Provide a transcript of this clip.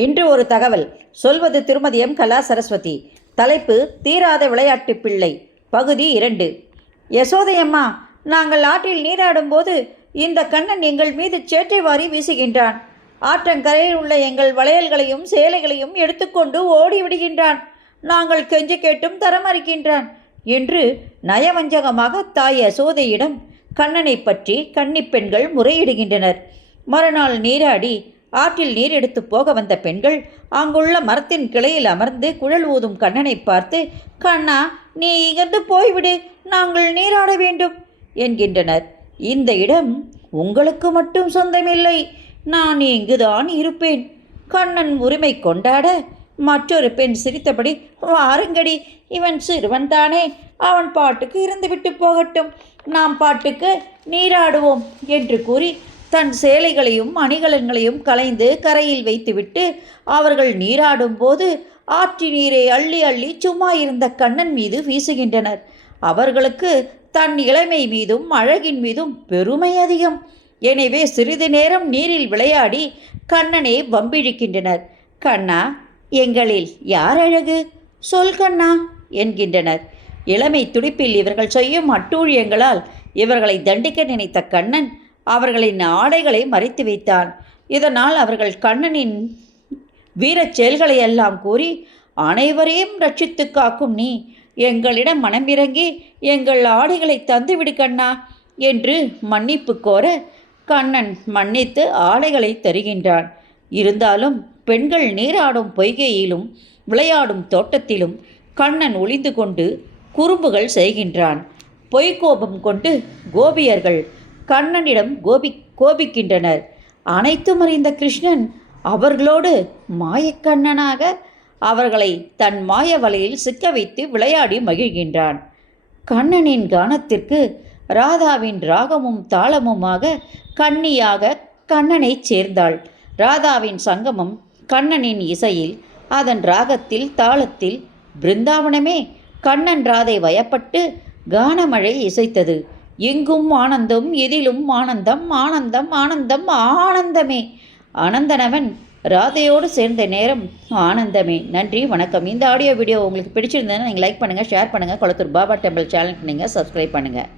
இன்று ஒரு தகவல். சொல்வது திருமதி எம். கலா சரஸ்வதி. தலைப்பு தீராத விளையாட்டு பிள்ளை. பகுதி 2. யசோதையம்மா, நாங்கள் ஆற்றில் நீராடும்போது இந்த கண்ணன் எங்கள் மீது சேற்றை வாரி வீசுகின்றான். ஆற்றங்கரையில் உள்ள எங்கள் வளையல்களையும் சேலைகளையும் எடுத்துக்கொண்டு ஓடிவிடுகின்றான். நாங்கள் கெஞ்சி கேட்டும் தரமறுக்கின்றான் என்று நயவஞ்சகமாக தாய் யசோதையிடம் கண்ணனை பற்றி கன்னிப்பெண்கள் முறையிடுகின்றனர். மறுநாள் நீராடி ஆற்றில் நீர் எடுத்து போக வந்த பெண்கள் அங்குள்ள மரத்தின் கிளையில் அமர்ந்து குழல் ஊதும் கண்ணனை பார்த்து, கண்ணா, நீ இங்கிருந்து போய்விடு, நாங்கள் நீராட வேண்டும் என்கின்றனர். இந்த இடம் உங்களுக்கு மட்டும் சொந்தமில்லை, நான் இங்குதான் இருப்பேன். கண்ணன் உரிமை கொண்டாட மற்றொரு பெண் சிரித்தபடி, வாருங்கடி, இவன் சிறுவன் தானே, அவன் பாட்டுக்கு இருந்துவிட்டு போகட்டும், நாம் பாட்டுக்கு நீராடுவோம் என்று கூறி தன் சேலைகளையும் அணிகலன்களையும் களைந்து கரையில் வைத்துவிட்டு அவர்கள் நீராடும் போது ஆற்று நீரை அள்ளி அள்ளி சும்மா இருந்த கண்ணன் மீது வீசுகின்றனர். அவர்களுக்கு தன் இளமை மீதும் அழகின் மீதும் பெருமை அதிகம். எனவே சிறிது நேரம் நீரில் விளையாடி கண்ணனை வம்பிழிக்கின்றனர். கண்ணா, எங்களில் யார் அழகு? சொல் கண்ணா என்கின்றனர். இளமை துடிப்பில் இவர்கள் செய்யும் அட்டூழியங்களால் இவர்களை தண்டிக்க நினைத்த கண்ணன் அவர்களின் ஆடைகளை மறைத்து வைத்தான். இதனால் அவர்கள் கண்ணனின் வீரச் செயல்களை எல்லாம் கூறி, அனைவரையும் ரட்சித்து காக்கும் நீ எங்களிடம் மனமிறங்கி எங்கள் ஆடைகளை தந்துவிடு கண்ணா என்று மன்னிப்பு கோர கண்ணன் மன்னித்து ஆடைகளை தருகின்றான். இருந்தாலும் பெண்கள் நீராடும் பொய்கையிலும் விளையாடும் தோட்டத்திலும் கண்ணன் ஒளிந்து கொண்டு குறும்புகள் செய்கின்றான். பொய்கோபம் கொண்டு கோபியர்கள் கண்ணனிடம் கோபிக்கின்றனர். அனைத்தும் அறிந்த கிருஷ்ணன் அவர்களோடு மாயக்கண்ணனாக அவர்களை தன் மாய வலையில் சிக்க வைத்து விளையாடி மகிழ்கின்றான். கண்ணனின் கானத்திற்கு ராதாவின் ராகமும் தாளமுமாக கன்னியாக கண்ணனை சேர்ந்தாள். ராதாவின் சங்கமம் கண்ணனின் இசையில், அதன் ராகத்தில் தாளத்தில் பிருந்தாவனமே கண்ணன் ராதை வயப்பட்டு கானமழை இசைத்தது. எங்கும் ஆனந்தம், எதிலும் ஆனந்தம், ஆனந்தம், ஆனந்தம், ஆனந்தமே. ஆனந்தனவன் ராதையோடு சேர்ந்த நேரம் ஆனந்தமே. நன்றி, வணக்கம். இந்த ஆடியோ வீடியோ உங்களுக்கு பிடிச்சிருந்ததுன்னா நீங்கள் லைக் பண்ணுங்கள், ஷேர் பண்ணுங்கள். கொளத்தூர் பாபா டெம்பிள் சேனலுக்கு நீங்கள் சப்ஸ்கிரைப் பண்ணுங்கள்.